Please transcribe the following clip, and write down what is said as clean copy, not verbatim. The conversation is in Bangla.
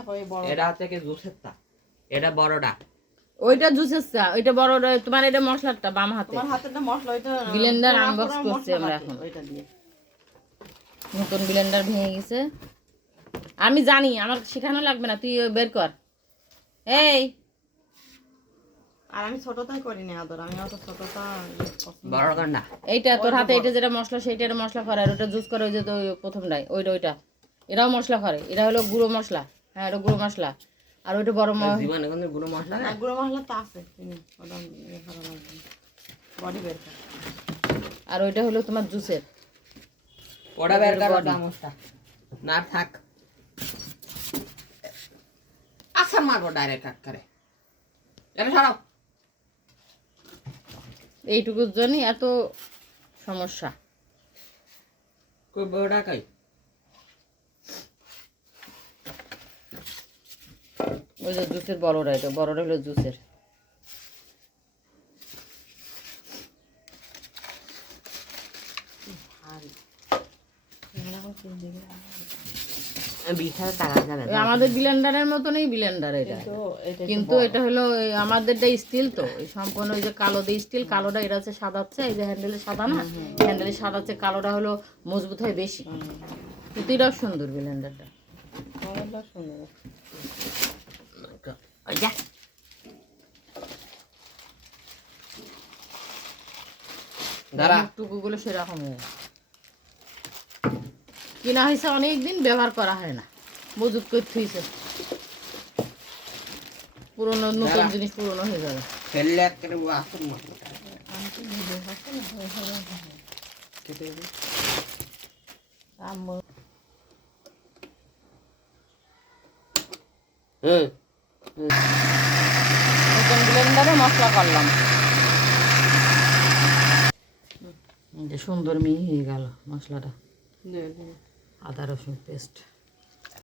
দেখো এই বড় এটা হচ্ছে কি জুসের তা, এটা বড়টা। ওইটা জুসের চা, ওইটা বড়টা। তোমার এটা মশলাটা বাম হাতে। তোমার হাতেরটা মশলা ওইটা ব্লেন্ডার পুরা আনবক্স পুরা করছি মশলা আমরা বাটি, এখন। ওইটা দিয়ে নতুন ব্লেন্ডার ভেঙে গেছে। আমি জানি, আমার শেখানো লাগবে না, তুই বের কর। এই আর আমি ছোটটাই করি না আদর, আমি অত ছোটটা পছন্দ বড় কান্ডা এইটা তোর ওই যে হাতে, এটা বড়। যেটা মশলা সেইটার মশলা করে, আর ওটা জুস করে ওই যে তো প্রথমটাই ওইটা এটাও মশলা করে। এটা হলো গুঁড়ো মশলা, হ্যাঁ এটা গুঁড়ো মশলা। আর ওইটা বড় জীবনে কোনো গুঁড়ো মশলা না, নেই। গুঁড়ো মশলা তো আছে, ওটা ভালো লাগবে বডি বের কর। আর ওইটা হলো তোমার জুসের। ওটা বের করার চামচটা না থাক, আচ্ছা মারবো ডাইরেক্ট আকারে। এটা সরাও। এইটুকুর জন্যই এত সমস্যা। কই বড়টা কই? ওই যে জুসের বড়টা, এটা বড়টা হলো জুসের। বিশাল টাকা যাবে। ওই আমাদের ব্লেন্ডারের মতনই ব্লেন্ডার এটা, কিন্তু এটা হলো আমাদেরটা স্টিল তো, এই সম্পূর্ণ ওই যে কালো দিয়ে স্টিল, কালোটা এটা হচ্ছে সাদা, হচ্ছে এই যে হ্যান্ডেলে সাদা না, হ্যান্ডেলে সাদা হচ্ছে, কালোটা হলো মজবুত হয় বেশি। কিন্তু এটাও সুন্দর ব্লেন্ডারটা। সুন্দর যা দাঁড়া, টুকুগুলো সেরকম কিনা হয়েছে, অনেকদিন ব্যবহার করা হয় না, মজুত করতে হয়েছে। পুরোনো নতুন জিনিস পুরোনো হয়ে যাবে। ফেললে একেবারে আসল মারবো। কেটে দে। নতুন ব্লেন্ডারে মশলা করলাম, সুন্দর মিহি হয়ে গেল মশলাটা। আদা রসুন পেস্ট।